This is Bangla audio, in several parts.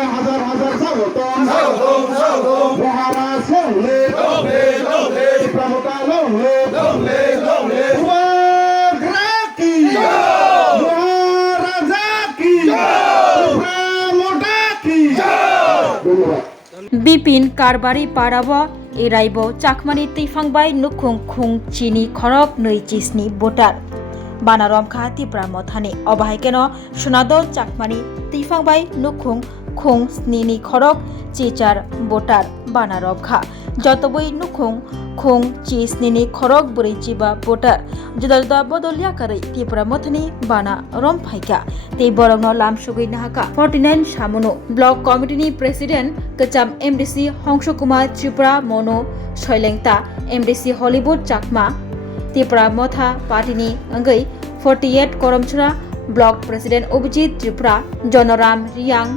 জানায় হাজার হাজার স্বাগতম মহারাজ লংলে প্রমোটা লংলে কি মহারাজা কি প্রমোটা কি। ধন্যবাদ। বিপিন কারবারি পারাবা এরাইব চাকমানি তৈফাংবাই নুখুং খুং চিনি খরক नै চিসনি ভোটার বানারম খা তিপ্রা মথানি অবাহাইকেন সোনাদ চাকমানি তৈফাংবাই নুখুং খুং স্নিনি খরক চিচার ভোটার বানারম খা যতবই নুখুং খুং চি স্নিনি খরক বুড়ি চিবা ভোটার जुदा जुदा बदलिया करै त्रिपुरा मथनि बाना रम फाइका ते बरंग लामसुगै नाहाका 49 सामुनो ब्लक कमिटिनि प्रेसिडेंट कचाम एमडीसी हंस कुमार त्रिपुरा मनो शैलेंगता एमडीसी हलिउड चाकमा त्रिपुरा मथा पार्टीनि अंगै 48 करमछुरा ब्लक प्रेसिडेंट अभिजीत त्रिपुरा जनराम रियांग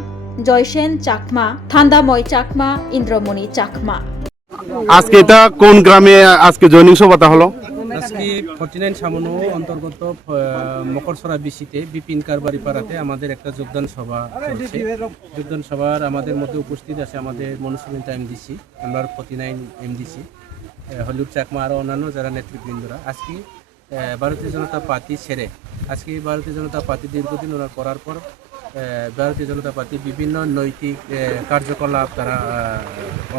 जयसेन चाकमा थांदामय चाकमा इंद्रमणि चाकमा। আজকে এটা কোন গ্রামে আজকে জয়নিং সভাটা হলো? আজকে 49 সামনো অন্তর্গত মকরসরা বিসিতে বিপিন কারবারি পাড়াতে আমাদের একটা যোগদান সভা চলছে। যোগদান সভার আমাদের মধ্যে উপস্থিত আছে আমাদের মনুষ্যবিন্তা এমডিসি, আমরা 49 এমডিসি, হলিউড চাকমা আরও অন্যান্য যারা নেতৃবৃন্দরা আজকে ভারতীয় জনতা পার্টি ছেড়ে আজকে ভারতীয় জনতা পার্টি দীর্ঘদিন ওনার করার পর ভারতীয় জনতা পার্টি বিভিন্ন নৈতিক কার্যকলাপ তারা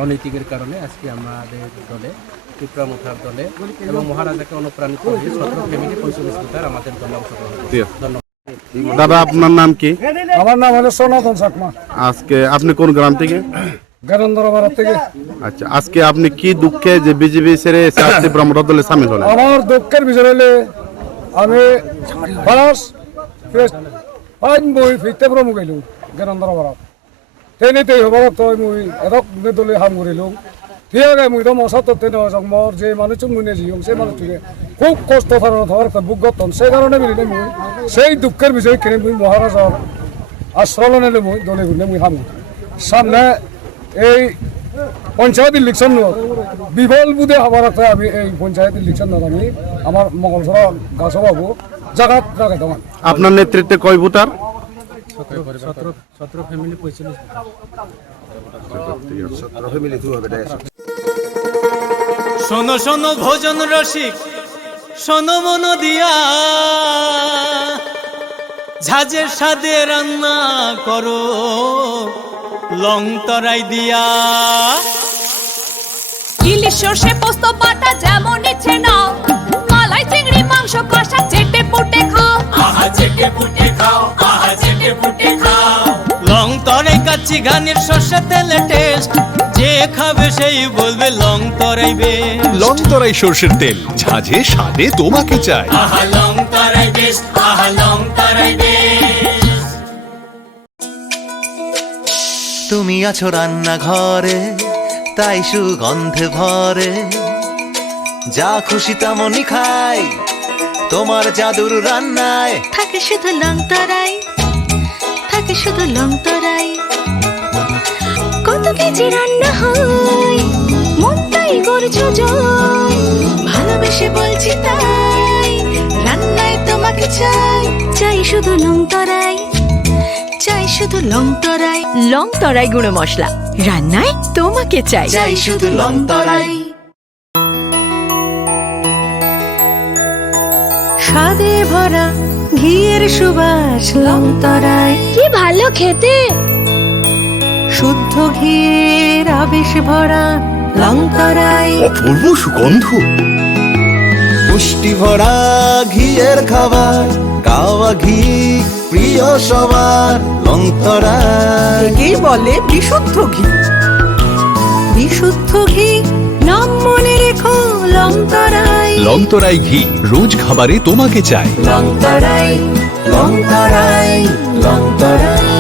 অনৈতিকের কারণে আজকে আমাদের দলে ত্রিপুরা মুথার দলে এবং মহারাজাকে অনুপ্রাণিত করে 17 ফ্যামিলি 45 ভোটার আমাদের দলে অংশগ্রহণ করেছে। ধন্যবাদ। দাদা আপনার নাম কি? আমার নাম হলো সনাতন চাকমা। আজকে আপনি কোন গ্রাম থেকে? গেরন্দরপাড়া থেকে। আচ্ছা, আজকে আপনি কি দুঃখে যে বিজেপি ছেড়ে ত্রিপুরা মুথার দলে সামিল হলেন? আমার দুঃখের বিষয় হলে আমি মই ফিরতে পুরো মুগাইলো গেরন্দরপাড়া তেনেতেই হব তই মই এরক দলে হাম করিলো ঠিক আছে। মুই তো মশাত মর যে মানুষ মুনে জিও সেই মানুষটিকে খুব কষ্ট ধারণা হওয়ার একটা বুক গঠন সেই কারণে মিলিলে মুই সেই দুঃখের বিষয় কিনে মুই মহারাজার আশ্রয় নিলে মুই দলে ঘুরলে মুই হাম সামনে এই পঞ্চায়েত ইলেকশন বিফল বুধে হবার আমি এই পঞ্চায়েত ইলেকশন আমি আমার মঙ্গলসরা গাছ বাবু জাগাত জাগাত আমার। আপনার নেতৃত্বে কয় ভোটার? 17 ফ্যামিলি 45 শোনো শোনো ভোজন রসিক শোনো মন দিয়া ঝাঁঝের স্বাদে রান্না করো লং তরাই দিয়া। ইলিশ সর্ষে পোস্ত বাটা যেমন ইচ্ছে নাও, মালাই চিংড়ি মাংস কষা চেটে পুটে খাও, আহা চেটে পুটে খাও, আহা চেটে পুটে খাও। লং তরাই কাচ্চি ঘানির সর্ষে তেলে টেস্ট, যে খাবে সেই বলবে লং তরাই বেশ। লং তরাই সর্ষের তেল, ঝাঁঝে স্বাদে তোমাকে চাই। আহা লং তরাই বেশ, আহা লং তরাই বেশ। তুমি আছো রান্নাঘরে তাই সুগন্ধে ভরে, যা খুশি তেমনই খাই তোমার জাদুর রান্নায়। থাকে শুধু লং তরাই, থাকে শুধু লং তরাই। কত কেজি রান্না হয় মনটাই করছো জয়, ভালোবেসে বলছি তাই রান্নায় তোমাকে চাই। চাই শুধু লং তরাই, চাই শুধু লং তরাই। লং তরাই গুঁড়ো মশলা, রান্নায় তোমাকে চাই। চাই শুধু লং তরাই। স্বাদে ভরা ঘিয়ের সুবাস লং তরাই, কি ভালো খেতে। শুদ্ধ ঘিয়ের আবেশ ভরা লং তরাই, অপূর্ব সুগন্ধ। পুষ্টি ভরা ঘিয়ের খাবার, কাওয়া ঘি প্রিয় সবার। লং তরাই কি বলে বিশুদ্ধ ঘি, বিশুদ্ধ ঘি নাম মনে রেখো লং তরাই। লং তরাই ঘি রোজ খাবারে তোমাকে চাই। লং তরাই, লং তরাই, লং তরাই।